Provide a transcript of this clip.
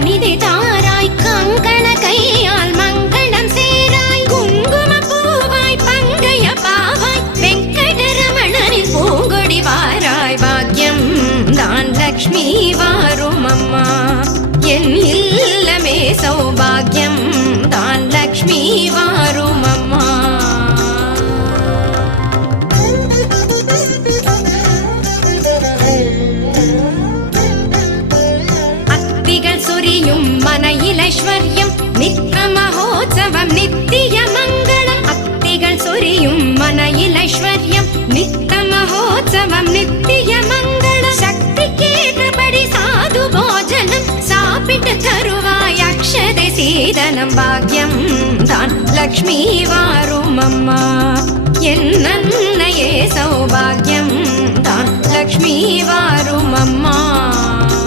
கணிதை தாராய் கங்கண கையால் மங்களம் சேராய் குங்கும பூவாய் பங்கைய பாவாய் வெங்கடரமணனின் பூங்கொடி வாராய் பாக்யம் தான் லக்ஷ்மி வாரும் அம்மா என் இல்லமே சௌபாகியம் தான் லக்ஷ்மி வாரும் அம்மா அத்திகள் சொரியும் மனையில் ஐஸ்வர்யம் நித்த மகோத்சவம் நித்திய மங்களம் அத்திகள் சொரியும் மனையில் ஐஸ்வர்யம் நித்த மகோத்சவம் நித்திய மங்களம் சக்தி கேட்டபடி சாது போஜனம் சாப்பிட்டு தருவாய் அக்ஷதை சீதனம் பாக்யம் தான் லக்ஷ்மி வாரும் அம்மா என் அன்னையே சௌபாகியம் தான் லக்ஷ்மி வாரும் அம்மா